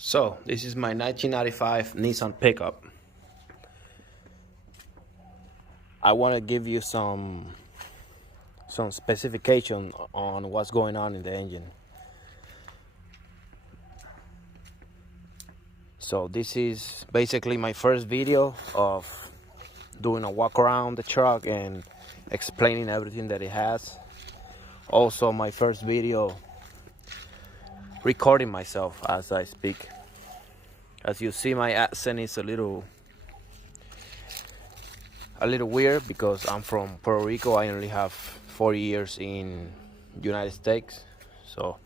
So this is my 1995 Nissan pickup. I want to give you some specification on what's going on in the engine. So this is basically my first video of doing a walk around the truck and explaining everything that it has. Also my first video recording myself as I speak. As you see, my accent is a little weird because I'm from Puerto Rico. I only have 4 years in United States, so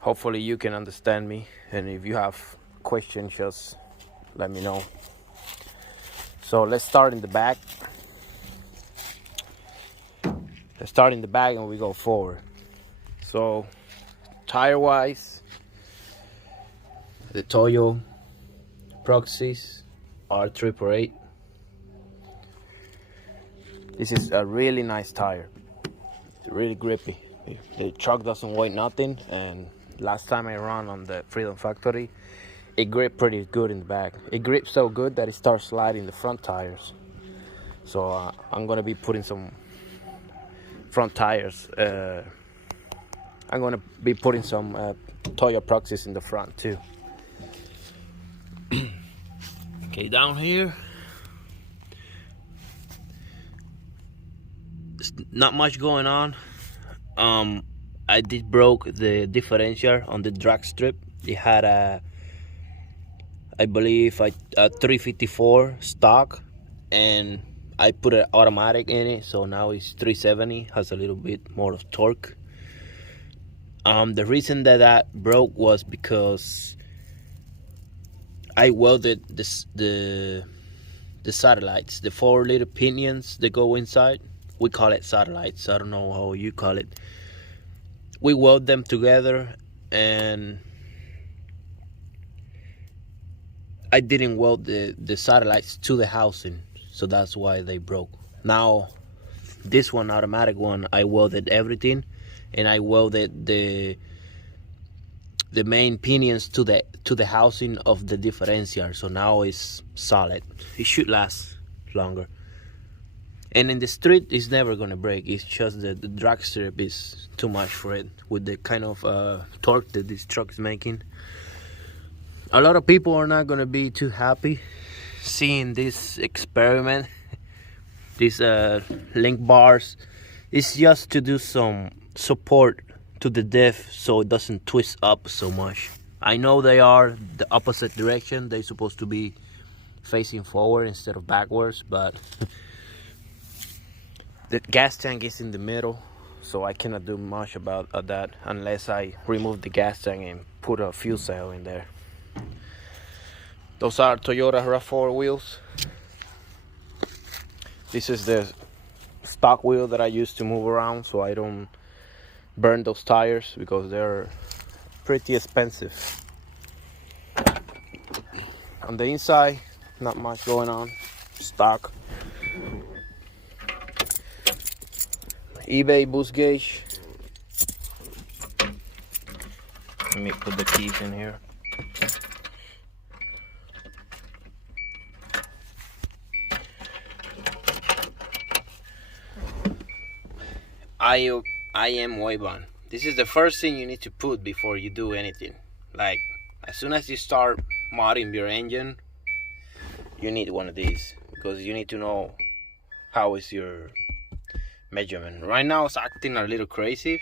hopefully you can understand me, and if you have questions, just let me know. So let's start in the back. And we go forward. So tire wise, the Toyo Proxys R888. This is a really nice tire. It's really grippy. The truck doesn't weigh nothing, and last time I ran on the Freedom Factory, it gripped pretty good in the back. It grips so good that it starts sliding the front tires. So I'm gonna be putting some front tires. I'm gonna be putting some Toyo Proxys in the front too. Okay, down here, not much going on. I did broke the differential on the drag strip. It had I believe a 354 stock, and I put an automatic in it, so now it's 370, has a little bit more of torque. The reason that broke was because I welded the satellites, the 4 little pinions that go inside. We call it satellites. I don't know how you call it. We weld them together, and I didn't weld the satellites to the housing, so that's why they broke. Now, this one, automatic one, I welded everything, and I welded the main pinions to the housing of the differential. So now it's solid. It should last longer. And in the street, it's never gonna break. It's just that the drag strip is too much for it with the kind of torque that this truck is making. A lot of people are not gonna be too happy seeing this experiment. These link bars. It's just to do some support to the diff so it doesn't twist up so much. I know they are the opposite direction. They're supposed to be facing forward instead of backwards, but the gas tank is in the middle, so I cannot do much about that unless I remove the gas tank and put a fuel cell in there. Those are Toyota RAV4 wheels. This is the stock wheel that I use to move around so I don't burn those tires because they're pretty expensive. On the inside, not much going on. Stock eBay boost gauge. Let me put the keys in here. IM Wayban. This is the first thing you need to put before you do anything. Like, as soon as you start modding your engine, you need one of these because you need to know how is your measurement. Right now it's acting a little crazy.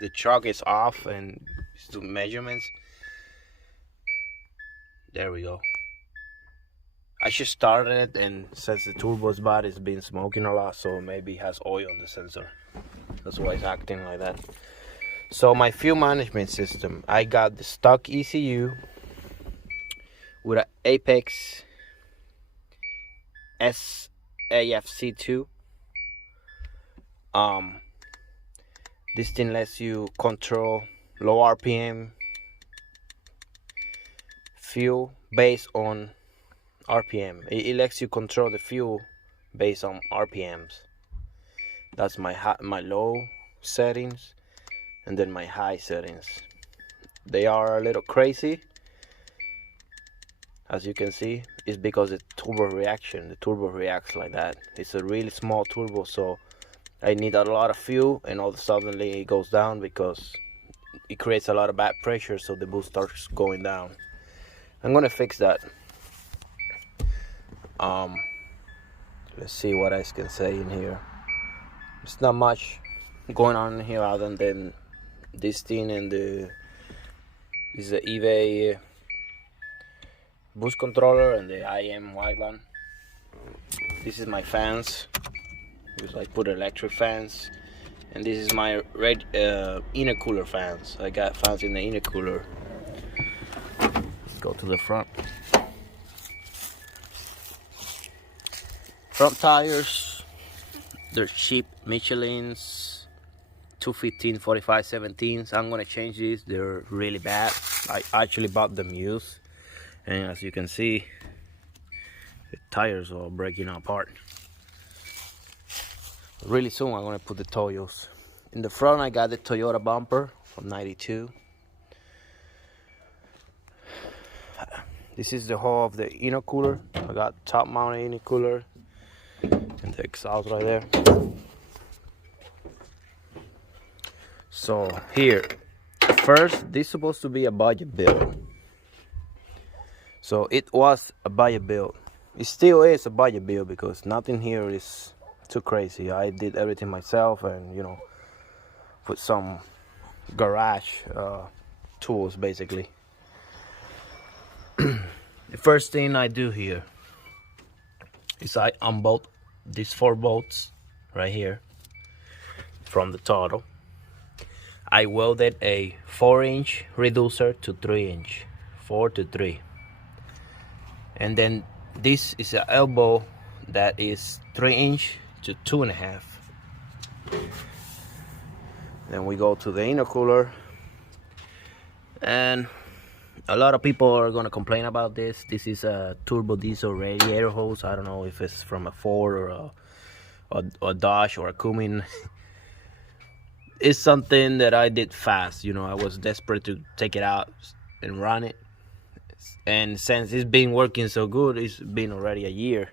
The truck is off and it's doing measurements. There we go. I just started it, and since the turbo's bad, it's been smoking a lot, so maybe it has oil on the sensor. That's why it's acting like that. So my fuel management system, I got the stock ECU with an Apex SAFC2. This thing lets you control low RPM fuel based on RPM. It lets you control the fuel based on RPMs. That's my low settings, and then my high settings. They are a little crazy, as you can see, is because the turbo reaction. The turbo reacts like that. It's a really small turbo, so I need a lot of fuel, and all of a sudden it goes down because it creates a lot of back pressure, so the boost starts going down. I'm gonna fix that. Let's see what I can say in here. It's not much going on in here other than this thing, and this is the eBay boost controller and the IM wideband. This is my fans, because I put electric fans, and this is my red intercooler fans. I got fans in the intercooler. Let's go to the front. Front tires, they're cheap Michelin's 215 45 17s. I'm gonna change these. They're really bad. I actually bought them used, and as you can see, the tires are breaking apart. Really soon I'm gonna put the Toyos. In the front I got the Toyota bumper from '92. This is the hull of the intercooler. I got top mounted intercooler and the exhaust right there. So here, first, this is supposed to be a budget build. So it was a budget build. It still is a budget build because nothing here is too crazy. I did everything myself, and put some garage tools basically. The first thing I do here is I unbolt these 4 bolts right here from the throttle. I welded a 4-inch reducer to 3-inch, 4 to 3, and then this is an elbow that is 3-inch to 2.5. Then we go to the intercooler, and a lot of people are gonna complain about this. This is a turbo diesel radiator hose. I don't know if it's from a Ford or a Dodge or a Cummins. It's something that I did fast. I was desperate to take it out and run it, and since it's been working so good, it's been already a year,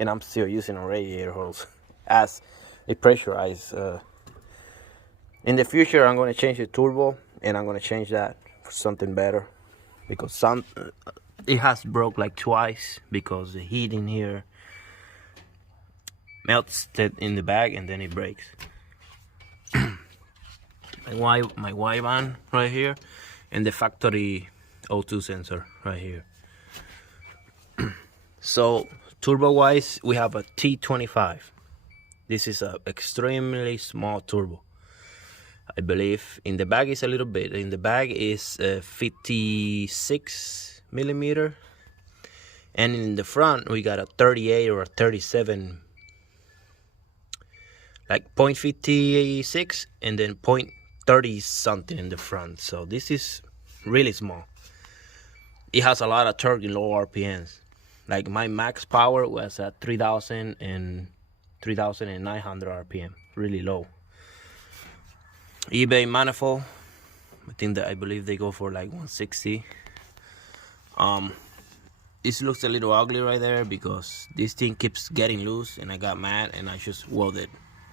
and I'm still using a radiator hose as a pressurized. In the future, I'm going to change the turbo, and I'm going to change that for something better, because it has broke like twice because the heat in here melts it in the bag and then it breaks. my wideband right here, and the factory O2 sensor right here. So turbo wise, we have a T25. This is a extremely small turbo. I believe in the bag is a little bit. In the bag is 56 millimeter, and in the front we got a 38 or a 37, like 0.56 and then 0.30 something in the front. So this is really small. It has a lot of torque in low RPMs. Like my max power was at 3,000 and 3,900 RPM, really low. eBay manifold, I believe they go for like 160. This looks a little ugly right there because this thing keeps getting loose, and I got mad and I just welded.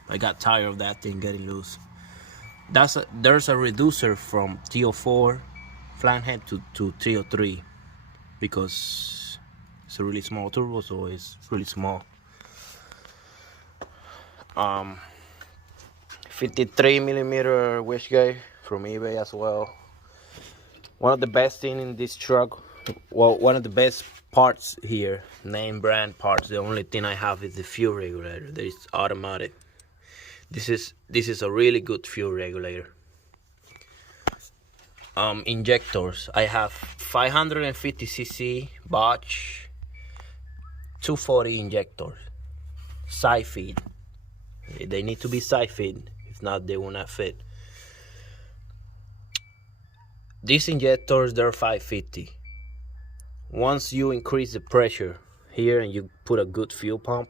I got tired of that thing getting loose. There's a reducer from TO4 flathead to TO3 because it's a really small turbo, so it's really small. 53 millimeter wastegate from eBay as well. One of the best thing in this truck, well, one of the best parts here, name brand parts. The only thing I have is the fuel regulator. That is automatic. This is a really good fuel regulator. Injectors. I have 550cc Bosch 240 injectors. Side feed. They need to be side feed. If not, they will not fit. These injectors, they're 550. Once you increase the pressure here and you put a good fuel pump,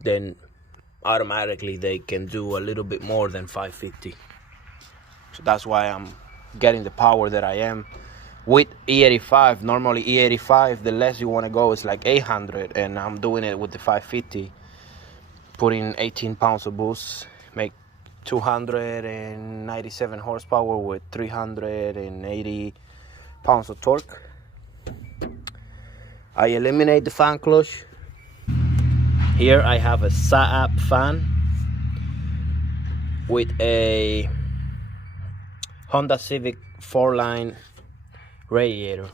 then automatically they can do a little bit more than 550. So that's why I'm getting the power that I am. with E85. Normally E85, the less you want to go is like 800, and I'm doing it with the 550, putting 18 pounds of boost, make 297 horsepower with 380 pounds of torque. I eliminate the fan clutch. Here I have a Saab fan with a Honda Civic 4-line radiator.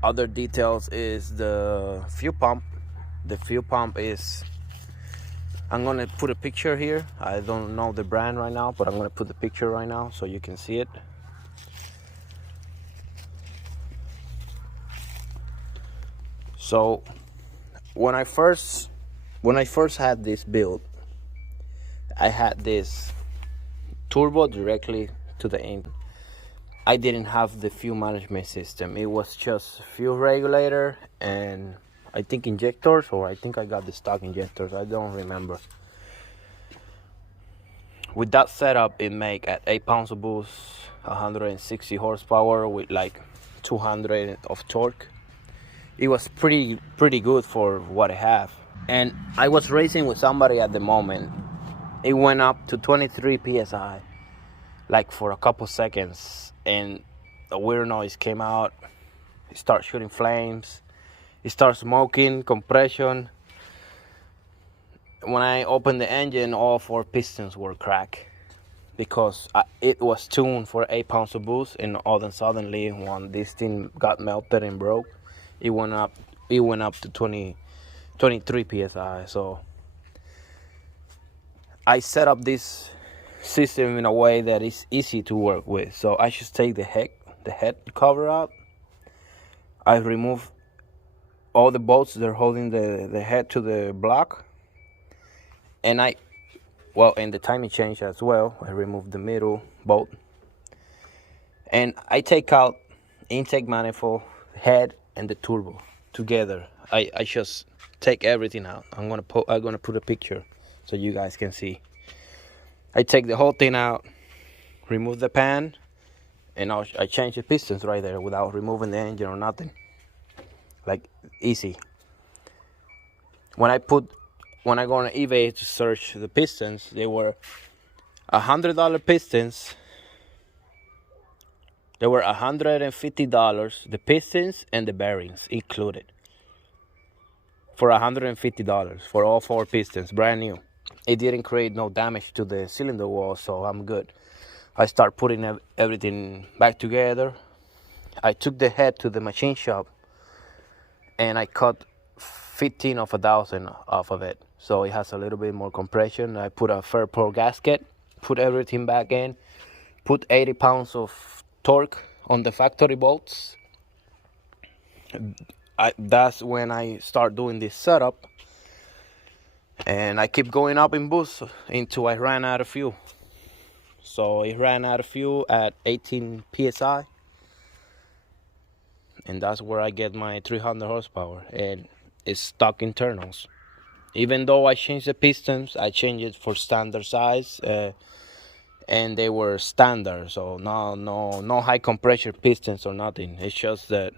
Other details is the fuel pump. The fuel pump is, I'm gonna put a picture here. I don't know the brand right now, but I'm gonna put the picture right now so you can see it. So when I first had this build, I had this turbo directly to the engine. I didn't have the fuel management system. It was just fuel regulator and I think injectors, or I think I got the stock injectors. I don't remember. With that setup, it make at 8 pounds of boost, 160 horsepower with like 200 of torque. It was pretty good for what I have. And I was racing with somebody at the moment. It went up to 23 psi, like for a couple seconds, and a weird noise came out. It started shooting flames. It started smoking, compression. When I opened the engine, all 4 pistons were cracked because it was tuned for 8 pounds of boost, and all then suddenly when this thing got melted and broke, it went up to 23 psi. So I set up this system in a way that is easy to work with. So I just take the head cover out. I remove all the bolts that are holding the head to the block, and and the timing change as well. I remove the middle bolt, and I take out intake manifold, head, and the turbo together. I just take everything out. I'm gonna put a picture so you guys can see. I take the whole thing out, remove the pan, and I change the pistons right there without removing the engine or nothing. Like easy. When I go on eBay to search the pistons, they were $100 pistons. They were $150, the pistons and the bearings included. For $150 for all 4 pistons, brand new. It didn't create no damage to the cylinder wall, so I'm good. I start putting everything back together. I took the head to the machine shop and I cut 15 of 1,000 off of it, so it has a little bit more compression. I put a Fairport gasket, put everything back in, put 80 pounds of torque on the factory bolts. That's when I start doing this setup, and I keep going up in boost until I ran out of fuel. So it ran out of fuel at 18 psi, and that's where I get my 300 horsepower, and it's stock internals. Even though I changed the pistons, I changed it for standard size, and they were standard, so no high compression pistons or nothing. It's just that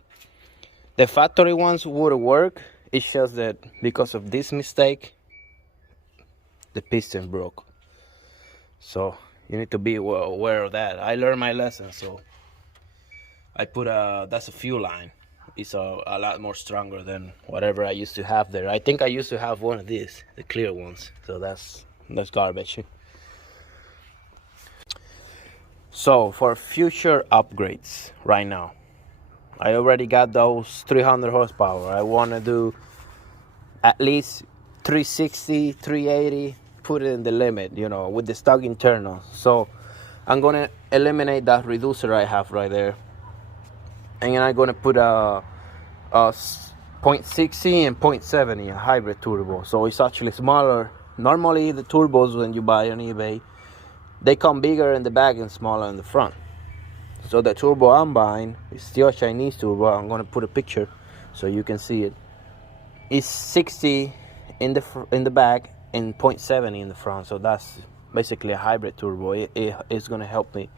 the factory ones would work. It's just that because of this mistake, the piston broke. So you need to be aware of that. I learned my lesson, so I put that's a fuel line. It's a lot more stronger than whatever I used to have there. I think I used to have one of these, the clear ones. So that's garbage. So for future upgrades right now, I already got those 300 horsepower. I want to do at least 360, 380, put it in the limit, with the stock internal. So I'm going to eliminate that reducer I have right there. And I'm going to put a 0.60 and 0.70, a hybrid turbo. So it's actually smaller. Normally the turbos, when you buy on eBay, they come bigger in the back and smaller in the front. So the turbo I'm buying is still a Chinese turbo. I'm going to put a picture so you can see it. It's 60 in the back and 0.70 in the front. So that's basically a hybrid turbo. It's gonna help me.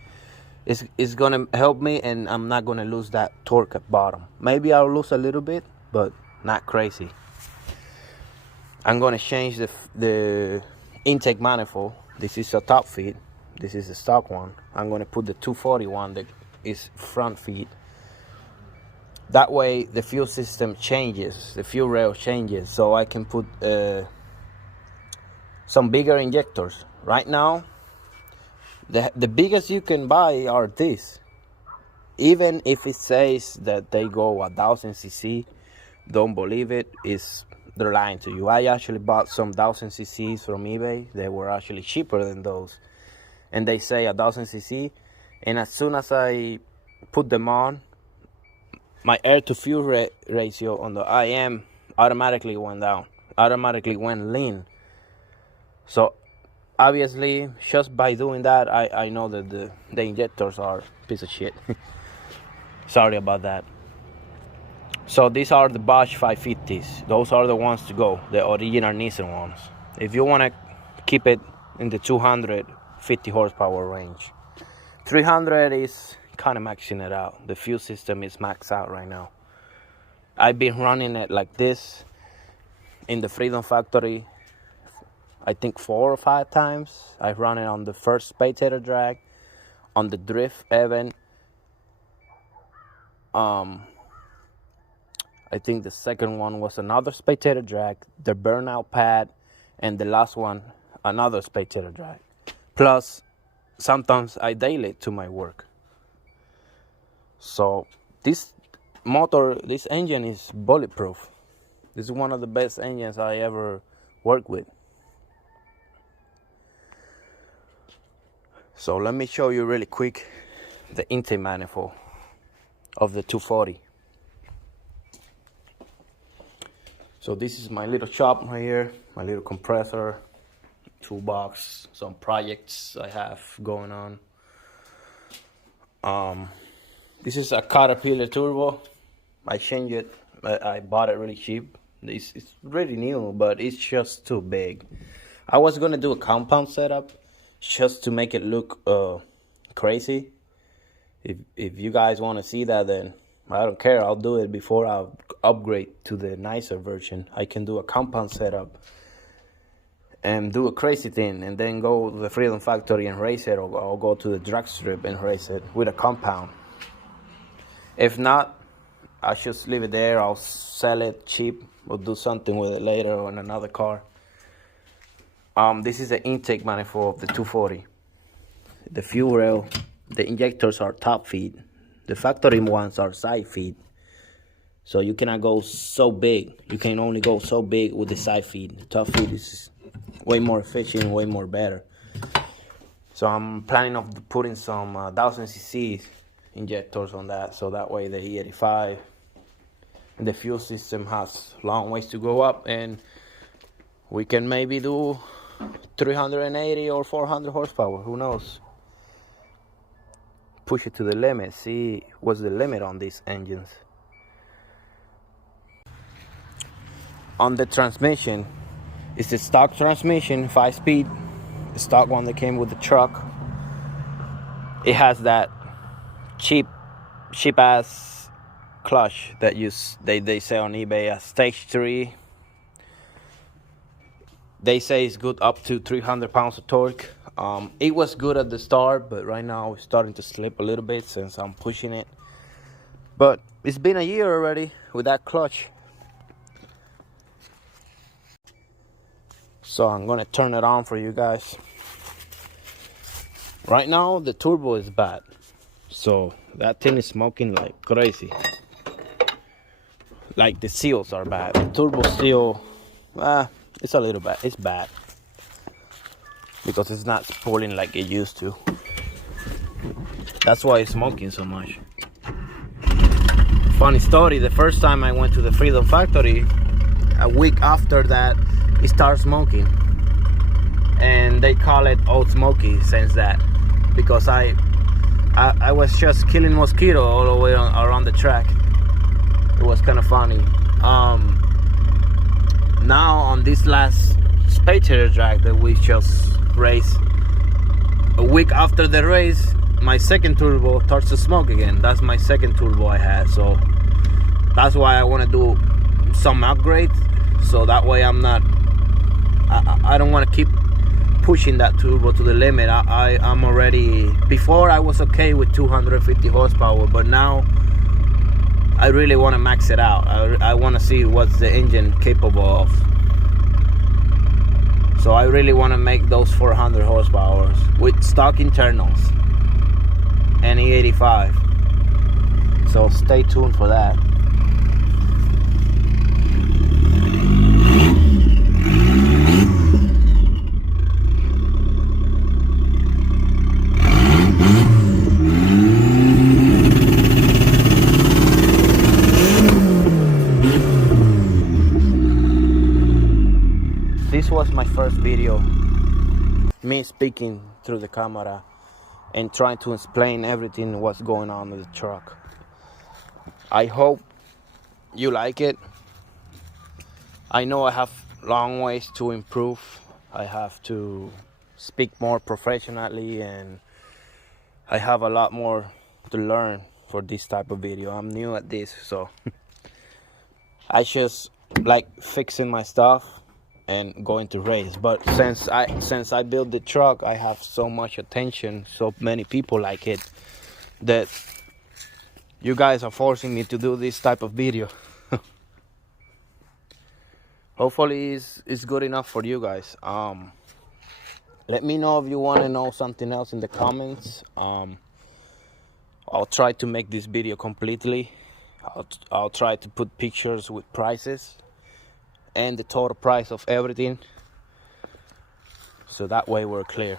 It's gonna help me, and I'm not gonna lose that torque at bottom. Maybe I'll lose a little bit, but not crazy. I'm gonna change the intake manifold. This is a top feed. This is the stock one. I'm gonna put the 240 one that is front feed. That way the fuel system changes, the fuel rail changes, so I can put some bigger injectors. Right now, the biggest you can buy are these. Even if it says that they go 1000 cc, don't believe it. They're lying to you. I actually bought some 1000 cc's from eBay. They were actually cheaper than those, and they say 1000 cc. And as soon as I put them on, my air to fuel ratio on the IM automatically went down, automatically went lean. So obviously, just by doing that, I know that the injectors are a piece of shit. Sorry about that. So these are the Bosch 550s. Those are the ones to go, the original Nissan ones. If you want to keep it in the 250 horsepower range. 300 is kind of maxing it out. The fuel system is maxed out right now. I've been running it like this in the Freedom Factory, I think 4 or 5 times. I've run it on the first spectator drag, on the drift event. I think the second one was another spectator drag, the burnout pad, and the last one, another spectator drag. Plus, sometimes I daily it to my work. So this engine is bulletproof. This is one of the best engines I ever worked with. So let me show you really quick the intake manifold of the 240. So this is my little shop right here, my little compressor, toolbox, some projects I have going on. This is a Caterpillar turbo. I changed it. I bought it really cheap. It's really new, but it's just too big. I was gonna do a compound setup just to make it look crazy. If you guys want to see that, then I don't care. I'll do it before I upgrade to the nicer version. I can do a compound setup and do a crazy thing, and then go to the Freedom Factory and race it, or I'll go to the drag strip and race it with a compound. If not, I'll just leave it there. I'll sell it cheap or do something with it later on another car. This is the intake manifold of the 240. The fuel rail, the injectors are top feed. The factory ones are side feed. So you cannot go so big. You can only go so big with the side feed. The top feed is way more efficient, way more better. So I'm planning on putting some 1000 cc injectors on that, so that way the E85 and the fuel system has long ways to go up, and we can maybe do 380 or 400 horsepower, who knows. Push it to the limit, see what's the limit on these engines. On the transmission, it's a stock transmission, 5-speed, the stock one that came with the truck. It has that cheap ass clutch that they say on eBay as stage 3. They say it's good up to 300 pounds of torque. It was good at the start, but right now it's starting to slip a little bit since I'm pushing it. But it's been a year already with that clutch. So I'm gonna turn it on for you guys. Right now the turbo is bad, so that thing is smoking like crazy. Like the seals are bad. The turbo seal, it's a little bad. It's bad because it's not spooling like it used to. That's why it's smoking so much. Funny story, the first time I went to the Freedom Factory, a week after that, it started smoking. And they call it Old Smoky since that, because I was just killing mosquito all the way around the track. It was kind of funny. Now on this last spectator drag that we just raced, a week after the race, my second turbo starts to smoke again. That's my second turbo I had, so that's why I want to do some upgrades, so that way I'm not, I don't want to keep pushing that turbo to the limit. I'm already, before I was okay with 250 horsepower, but now I really want to max it out. I want to see what's the engine capable of. So I really want to make those 400 horsepower with stock internals and E85. So stay tuned for that. This was my first video, me speaking through the camera and trying to explain everything what's going on with the truck. I hope you like it. I know I have long ways to improve. I have to speak more professionally, and I have a lot more to learn for this type of video. I'm new at this, so I just like fixing my stuff and going to race. But since I built the truck, I have so much attention, so many people like it, that you guys are forcing me to do this type of video. Hopefully it's good enough for you guys. Let me know if you want to know something else in the comments. I'll try to make this video completely. I'll try to put pictures with prices and the total price of everything, so that way we're clear.